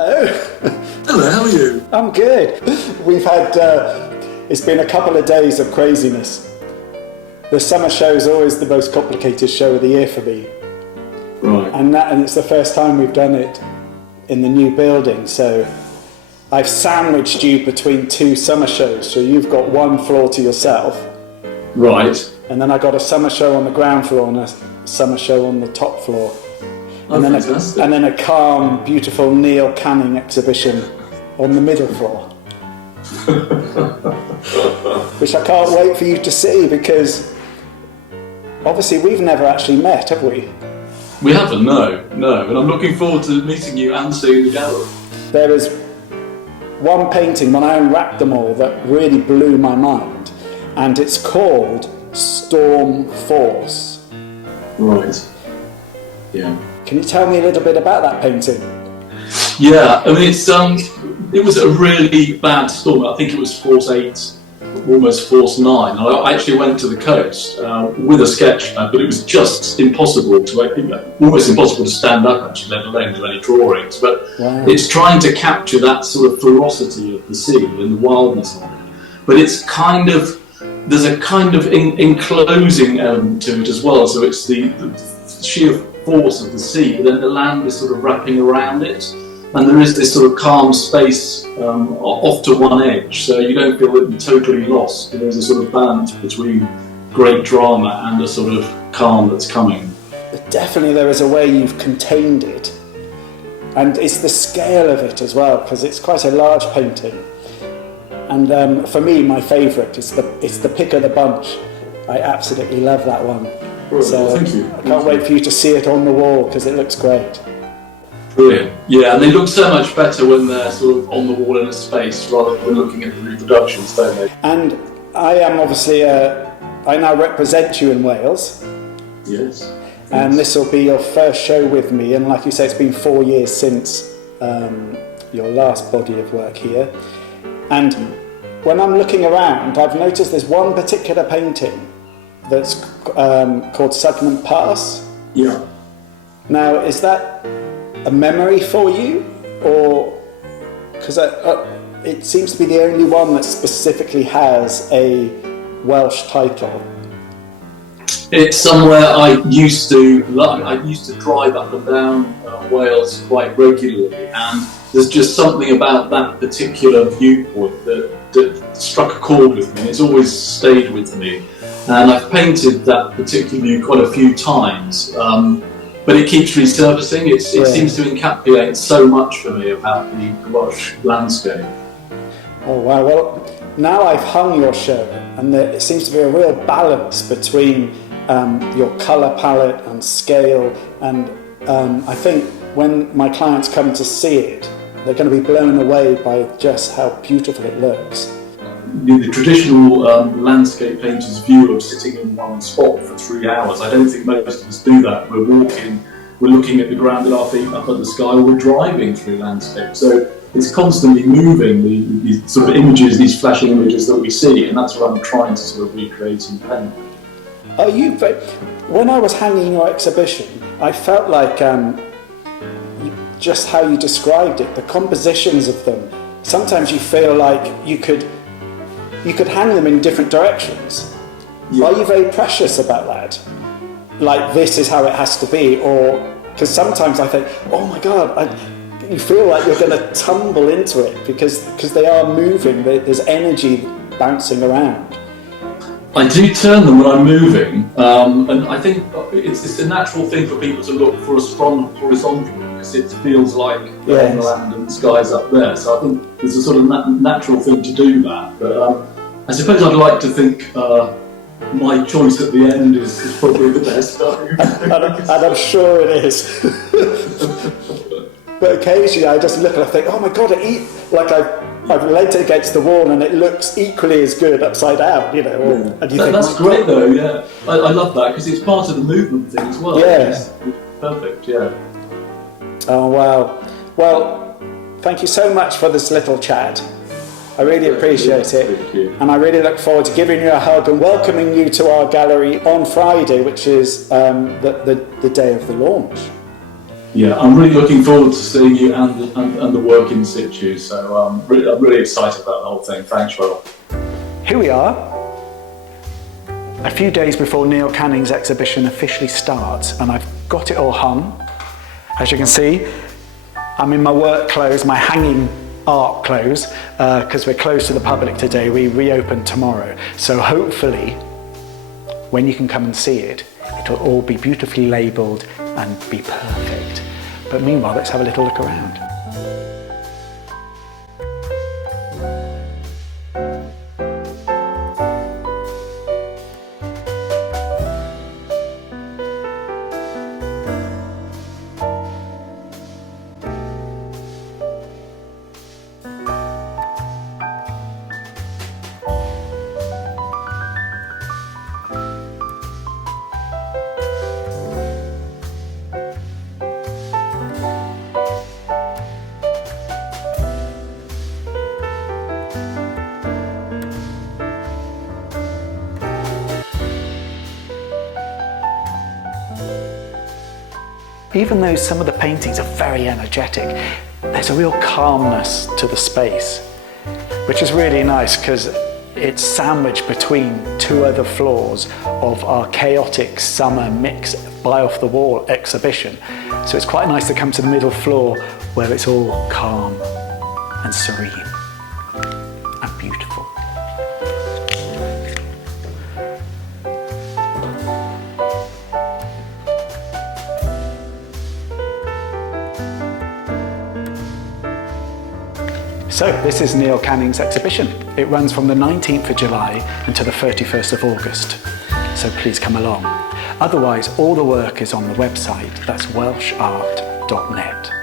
Hello. Hello, how are you? I'm good. We've had, it's been a couple of days of craziness. The summer show is always the most complicated show of the year for me. Right. And it's the first time we've done it in the new building, so I've sandwiched you between two summer shows, so you've got one floor to yourself. Right. And then I got a summer show on the ground floor and a summer show on the top floor. And then a calm, beautiful Neil Canning exhibition on the middle floor. Which I can't wait for you to see, because obviously we've never actually met, have we? We haven't, no. And I'm looking forward to meeting you and seeing the gallery. There is one painting, when I unwrapped them all, that really blew my mind. And it's called Storm Force. Right. Yeah. Can you tell me a little bit about that painting? Yeah, I mean, it was a really bad storm. I think it was Force 8, almost Force 9. I actually went to the coast with a sketch pad, but it was just impossible to, almost impossible to stand up, actually, let alone do any drawings. But wow. It's trying to capture that sort of ferocity of the sea and the wildness of it. But it's kind of, there's a kind of enclosing element to it as well. So it's the sheer force of the sea, but then the land is sort of wrapping around it, and there is this sort of calm space off to one edge, so you don't feel that you're totally lost. There's a sort of balance between great drama and a sort of calm that's coming. But definitely there is a way you've contained it, and it's the scale of it as well, because it's quite a large painting. And for me, my favourite is the pick of the bunch. I absolutely love that one. So thank you. I can't wait for you to see it on the wall, because it looks great. Brilliant. Yeah, and they look so much better when they're sort of on the wall in a space rather than looking at the reproductions, don't they? And I am obviously, I now represent you in Wales. Yes. And this will be your first show with me, and like you say, it's been 4 years since your last body of work here. And when I'm looking around, I've noticed there's one particular painting that's called Segment Pass. Yeah. Now, is that a memory for you, or because it seems to be the only one that specifically has a Welsh title? It's somewhere I used to drive up and down Wales quite regularly, and there's just something about that particular viewpoint that struck a chord with me, and it's always stayed with me. And I've painted that particular view quite a few times, but it keeps resurfacing. It seems to encapsulate so much for me about the Welsh landscape. Oh wow, well now I've hung your show, and there seems to be a real balance between your colour palette and scale, and I think when my clients come to see it, they're going to be blown away by just how beautiful it looks. The traditional landscape painter's view of sitting in one spot for 3 hours, I don't think most of us do that. We're walking, we're looking at the ground with our feet up at the sky, or we're driving through landscape. So it's constantly moving, these sort of images, these flashing images that we see, and that's what I'm trying to sort of recreate and paint. When I was hanging your exhibition, I felt like just how you described it, the compositions of them, sometimes you feel like you could hang them in different directions. Yeah. Are you very precious about that? Like, this is how it has to be? Or, because sometimes I think, oh my God, you feel like you're going to tumble into it because they are moving, there's energy bouncing around. I do turn them when I'm moving, and I think it's a natural thing for people to look for a strong horizontal, because it feels like they're on the land and the sky's up there. So I think there's a sort of natural thing to do that. But I suppose I'd like to think my choice at the end is probably the best. and I'm sure it is. But occasionally I just look and I think, oh my God, I've laid it against the wall and it looks equally as good upside down, you know. And you think, that's great though, yeah. I love that, because it's part of the movement thing as well. Yeah. It's perfect, yeah. Oh wow. Well, thank you so much for this little chat. I really appreciate it. Thank you. And I really look forward to giving you a hug and welcoming you to our gallery on Friday, which is the day of the launch. Yeah, I'm really looking forward to seeing you and the work in situ. So I'm really excited about the whole thing. Thanks, Rob. Here we are, a few days before Neil Canning's exhibition officially starts, and I've got it all hung. As you can see, I'm in my work clothes, my hanging art clothes, because we're closed to the public today. We reopen tomorrow. So hopefully, when you can come and see it, it'll all be beautifully labelled and be perfect. But meanwhile, let's have a little look around. Even though some of the paintings are very energetic, there's a real calmness to the space, which is really nice because it's sandwiched between two other floors of our chaotic summer mix buy off the wall exhibition. So it's quite nice to come to the middle floor where it's all calm and serene and beautiful. So this is Neil Canning's exhibition. It runs from the 19th of July until the 31st of August. So please come along. Otherwise, all the work is on the website. That's welshart.net.